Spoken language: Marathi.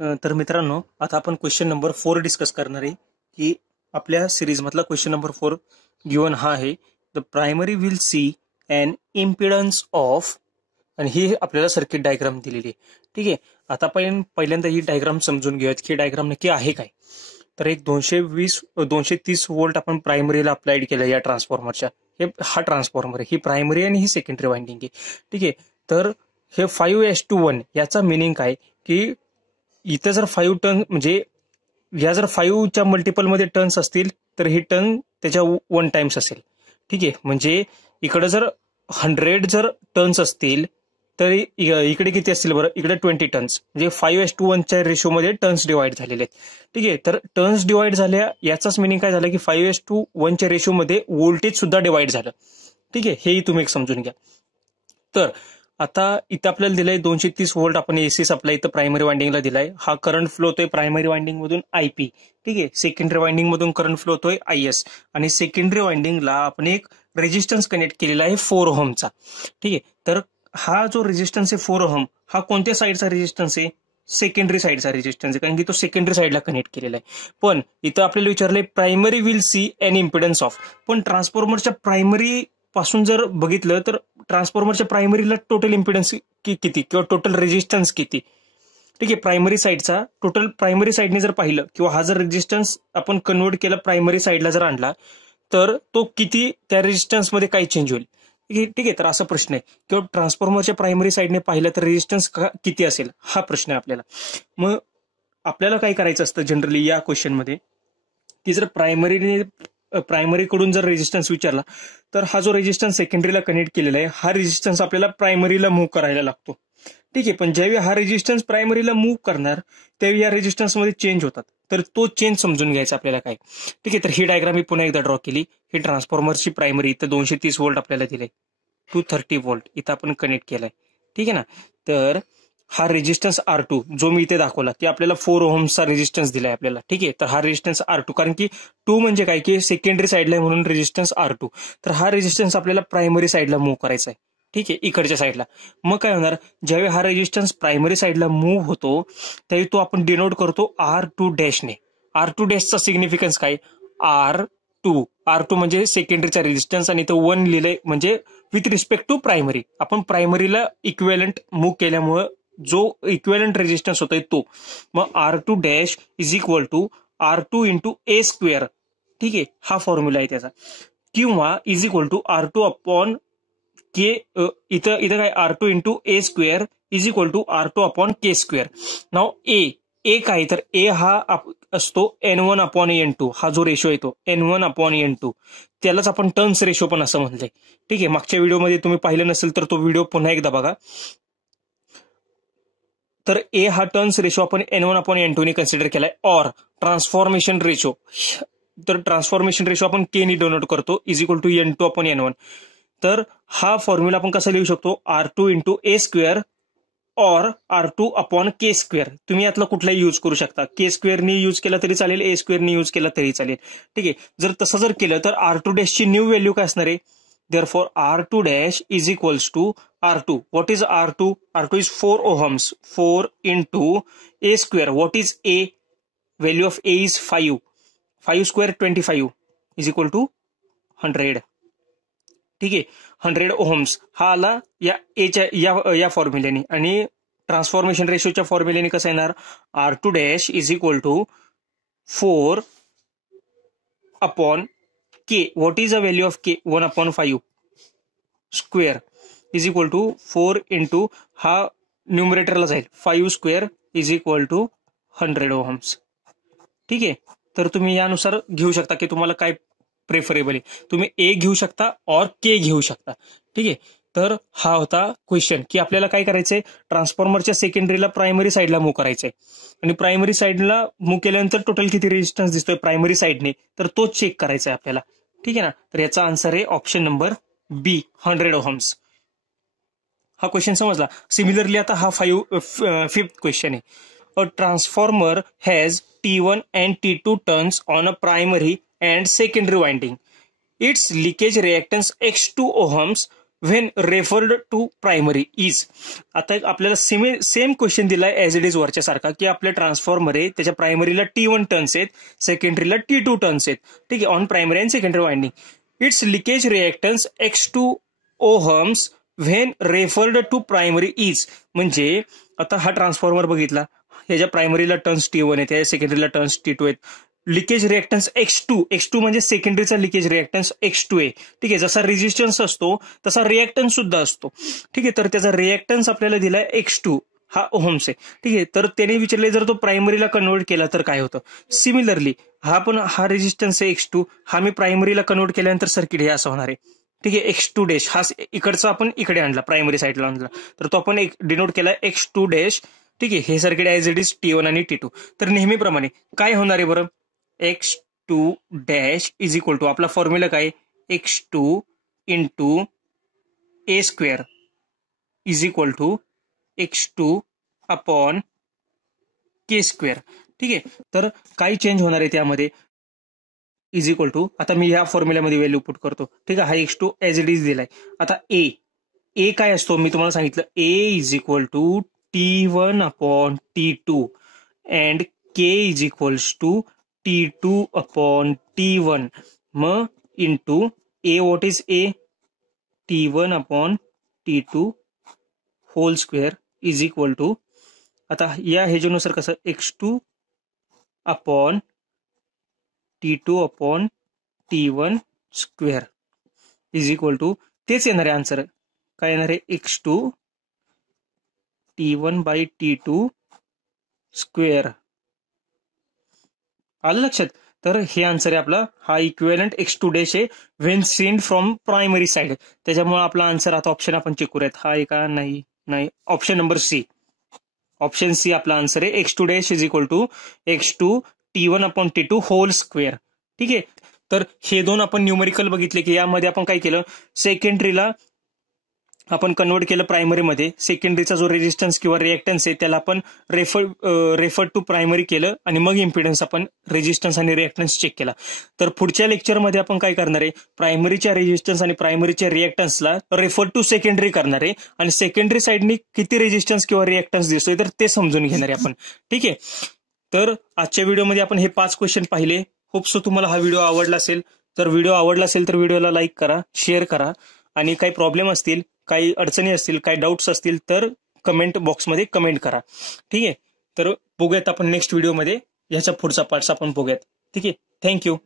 तर मित्रांनो, आता आपण क्वेश्चन नंबर 4 डिस्कस करणार आहे की आपल्या सिरीज मधला क्वेश्चन नंबर 4 गिवन हा आहे. The primary will see an impedance of, आणि ही आपल्याला सर्किट डायग्राम दिलेली आहे. ठीक आहे. आता पहिल्यांदा ही डायग्राम समजून घेऊयात की डायग्राम नक्की आहे काय. तर एक 230 वोल्ट आपण प्रायमरीला अप्लाइड केलं या ट्रान्सफॉर्मरच्या. हा ट्रान्सफॉर्मर आहे, ही प्रायमरी आणि ही सेकंडरी वाइंडिंग आहे. ठीक आहे. तर हे 5:1 याचा मिनिंग काय की इथं जर 5 टर्न म्हणजे या जर 5च्या मल्टिपलमध्ये टर्न्स असतील तर ही टर्न त्याच्या 1 टाइम्स असेल. ठीक आहे. म्हणजे इकडे जर 100 जर टर्न्स असतील तर इकडे किती असतील बरं, इकडे 20 टर्न्स, म्हणजे 5:1च्या रेशोमध्ये टर्न्स डिवाइड झालेले आहेत. ठीक आहे. तर टर्न्स डिवाइड झाल्या याचाच मिनिंग काय झालं की 5:1च्या रेशोमध्ये व्होल्टेज सुद्धा डिवाइड झालं. ठीक आहे. हेही तुम्ही एक समजून घ्या. तर आता इथं आपल्याला दिलंय 230 व्होल्ट आपण एसी सप्लाय इथं प्रायमरी वाइंडिंगला दिलाय. हा करंट फ्लो होतोय प्रायमरी वाइंडिंग मधून आयपी. ठीक आहे. सेकंडरी वाइंडिंग मधून करंट फ्लो होतोय आयएस, आणि सेकंडरी वाइंडिंगला आपण एक रेजिस्टन्स कनेक्ट केलेला आहे 4 ओहमचा. ठीक आहे. तर हा जो रेजिस्टन्स आहे 4 ओहम, हा कोणत्या साईडचा रेजिस्टन्स आहे, सेकंडरी साईडचा रेजिस्टन्स आहे, कारण की तो सेकंडरी साईडला कनेक्ट केलेला आहे. पण इथं आपल्याला विचारलंय primary will see an impedance of. पण ट्रान्सफॉर्मरच्या प्रायमरी पासून जर बघितलं तर ट्रान्सफॉर्मरच्या प्रायमरीला टोटल इम्पिडन्स किती किंवा टोटल रेजिस्टन्स किती. ठीक आहे. प्रायमरी साईडचा टोटल प्रायमरी साईडने जर पाहिलं किंवा हा जर रेजिस्टन्स आपण कन्वर्ट केला प्रायमरी साईडला जर आणला तर तो किती त्या रेजिस्टन्समध्ये काय चेंज होईल. ठीक आहे. तर असा प्रश्न आहे. किंवा ट्रान्सफॉर्मरच्या प्रायमरी साईडने पाहिलं तर रेजिस्टन्स किती असेल, हा प्रश्न आहे आपल्याला. मग आपल्याला काय करायचं असतं जनरली या क्वेश्चनमध्ये की जर प्रायमरीकडून जर रेजिस्टन्स विचारला तर हा जो रेजिस्टन्स सेकंडरीला कनेक्ट केलेला आहे हा रेजिस्टन्स आपल्याला प्रायमरीला मूव्ह करायला लागतो. ठीक आहे. पण ज्यावेळी हा रेजिस्टन्स प्रायमरीला मूव्ह करणार त्यावेळी या रेजिस्टन्समध्ये चेंज होतात. तर तो चेंज समजून घ्यायचा आपल्याला काय. ठीक आहे. तर ही डायग्राम मी पुन्हा एकदा ड्रॉ केली. ही ट्रान्सफॉर्मरची प्रायमरी इथं 230 व्होल्ट आपल्याला दिले, 230 व्होल्ट इथं आपण कनेक्ट केलाय. ठीक आहे ना. तर हा रेजिस्टन्स R2 जो मी इथे दाखवला ते आपल्याला 4 ओहमचा रेजिस्टन्स दिलाय आपल्याला. ठीक आहे. तर हा रेजिस्टन्स R2, कारण की 2 म्हणजे काय की सेकंडरी साईडला आहे म्हणून रेजिस्टन्स R2. तर हा रेजिस्टन्स आपल्याला प्रायमरी साईडला मूव्ह करायचा आहे. ठीक आहे. इकडच्या साईडला. मग काय होणार, ज्यावेळी हा रेजिस्टन्स प्रायमरी साईडला मूव्ह होतो त्यावेळी तो आपण डिनोट करतो R2 डॅशने. R2 डॅशचा सिग्निफिकन्स काय, R2 म्हणजे सेकंडरीचा रेजिस्टन्स आणि तो 1 लिहिलंय म्हणजे विथ रिस्पेक्ट टू प्रायमरी. आपण प्रायमरीला इक्वेलंट मूव्ह केल्यामुळं जो इक्वेलंट रेजिस्टन्स होतोय तो. मग R2 dash is equal to R2 into a square. ठीक आहे. हा फॉर्म्युला आहे त्याचा. किंवा is equal to R2 upon k, इथं काय R2 into a square is equal to R2 upon k square. नाव ए काय, तर ए हा असतो N1 अपॉन N2. हा जो रेशो येतो N1 अपॉन N2 त्यालाच आपण टर्न्स रेशो पण असं म्हणलंय. ठीक आहे. मागच्या व्हिडिओमध्ये तुम्ही पाहिलं नसेल तर तो व्हिडिओ पुन्हा एकदा बघा. तर ए हा टर्न्स रेशो आपण N1 अपॉन N2 ने कन्सिडर केलाय. ऑर ट्रान्सफॉर्मेशन रेशो, तर ट्रान्सफॉर्मेशन रेशो आपण के ने डिनोट करतो is equal to N2 upon N1. तर हा फॉर्म्युला आपण कसा लिहू शकतो, R2 into a square or R2 upon k square. तुम्ही यातला कुठलाही यूज करू शकता. के स्क्वेअरनी यूज केला तरी चालेल, ए स्क्वेअरनी यूज केला तरी चालेल. ठीक आहे. जर तसं जर केलं तर R2 डॅशची न्यू व्हॅल्यू काय असणार आहे, therefore R2 dash is equals to R2. What is R2? R2 is 4 ohms. 4 into A square. What is A? Value of A is 5. 5 square 25 is equal to 100. ठीक आहे. 100 ohms हा आला या एच्या या फॉर्म्युल्याने. आणि ट्रान्सफॉर्मेशन रेशोच्या फॉर्म्युल्याने कसं येणार, R2 dash is equal to 4 upon K. What is the value of K? 1 upon 5 square is equal to 4 into हा न्यूमरेटरला जाईल 5 square is equal to 100 ohms. ठीक आहे. तर तुम्ही यानुसार घेऊ शकता की तुम्हाला काय प्रेफरेबल आहे. तुम्ही ए घेऊ शकता और के घेऊ शकता. ठीक आहे. तर हा होता क्वेश्चन की आपल्याला काय करायचंय, ट्रान्सफॉर्मरच्या सेकंडरीला प्रायमरी साईडला मूव्ह करायचंय आणि प्रायमरी साईडला मूव्ह केल्यानंतर टोटल किती रेजिस्टन्स दिसतोय प्रायमरी साईडने तर तो चेक करायचा आहे आपल्याला. ठीक आहे ना. तर याचा आन्सर आहे ऑप्शन नंबर बी, 100 ओहम्स. हा क्वेश्चन समजला. सिमिलरली आता हा 5th क्वेश्चन आहे. A transformer has T1 and T2 turns on a primary and secondary winding. Its leakage reactance X2 ohms when referred to primary is. आता आपल्याला सेम क्वेश्चन दिलाय ऍज इट इज वरच्या सारखा, की आपल्या ट्रान्सफॉर्मर आहे त्याच्या प्रायमरीला T1 टर्न्स आहेत, सेकंडरीला T2 टर्न्स आहेत. ठीक आहे, on primary and secondary winding. It's leakage reactance X2 ohms when referred to primary is. म्हणजे आता हा ट्रान्सफॉर्मर बघितला, ह्याच्या प्रायमरीला टर्न्स T1 आहेत, ह्याच्या सेकंडरीला टर्न्स T2 आहेत. लिकेज रिएक्टन्स X2 म्हणजे सेकंडरीचा लिकेज रिएक्टन्स X2 आहे. ठीक आहे, जसा रेजिस्टन्स असतो तसा रिएक्टन्स सुद्धा असतो. ठीक आहे, तर त्याचा रिएक्टन्स आपल्याला दिलाय X2, हा ओहम्स आहे. ठीक आहे, तर त्याने विचारले जर तो प्रायमरीला कन्वर्ट केला तर काय होतं. सिमिलरली हा रेजिस्टन्स आहे X2, हा मी प्रायमरीला कन्वर्ट केल्यानंतर सर्किट हे असं होणार आहे. ठीक आहे, X2 डॅश हा इकडचा आपण इकडे आणला, प्रायमरी साईडला आणला, तर तो आपण डिनोट केला X2 डॅश. ठीक आहे, हे circuit as it is T1 आणि T2. तर नेहमीप्रमाणे काय होणार आहे बरं, X2 dash is equal to आपला फॉर्म्युला काय, X2 into A square is equal to X2 upon K square. ठीक आहे, तर काय चेंज होणार आहे त्यामध्ये, इज इक्वल टू, आता मी ह्या फॉर्म्युल्यामध्ये व्हॅल्यू पुट करतो. ठीक आहे, हा X2 ऍज इट इज दिलाय. आता ए काय असतो मी तुम्हाला सांगितलं, A is equal to T1 upon T2 and K is equals to T2 upon T1. मग into A, what is A, T1 upon T2 whole square is equal to, आता या ह्याच्यानुसार कसं, X2 upon T2 upon T1 square is equal to, तेच येणार आहे आन्सर. काय येणार आहे, X2 T1 bye T2 square. आलं लक्षात. तर हे आन्सर आहे आपला, हा इक्विव्हॅलंट X2 डॅश आहे when seen from primary side. त्याच्यामुळे आपला आन्सर, आता ऑप्शन आपण चेक करूयात, हा आहे का, नाही, option number C. Option C आपला आन्सर आहे. X2 dash is equal to X2 T1 upon T2 whole square. ठीक आहे, तर हे दोन आपण न्यूमेरिकल बघितले, की यामध्ये आपण काय केलं, सेकंडरीला आपण कन्वर्ट केलं प्रायमरीमध्ये, सेकंडरीचा जो रेजिस्टन्स किंवा रिएक्टन्स आहे त्याला आपण रेफर टू प्रायमरी केलं, आणि मग इम्पिडन्स आपण रेजिस्टन्स आणि रिएक्टन्स चेक केला. तर पुढच्या लेक्चरमध्ये आपण काय करणार आहे, प्रायमरीच्या रेजिस्टन्स आणि प्रायमरीच्या रिएक्टन्सला रेफर टू सेकंडरी करणार आहे, आणि सेकंडरी साईडनी किती रेजिस्टन्स किंवा रिएक्टन्स दिसतोय तर ते समजून घेणार आहे आपण. ठीक आहे, तर आजच्या व्हिडिओमध्ये आपण हे 5 क्वेश्चन पाहिले. होप सो तुम्हाला हा व्हिडिओ आवडला असेल. तर व्हिडिओ आवडला असेल तर व्हिडिओला लाईक करा, शेअर करा, आणि काही प्रॉब्लेम असतील, काही अडचणी असतील, काही डाऊट्स असतील तर कमेंट बॉक्समध्ये कमेंट करा. ठीक आहे, तर बघूयात आपण नेक्स्ट व्हिडिओमध्ये, ह्याचा पुढचा पार्ट्स आपण बघूयात. ठीक आहे, थँक्यू.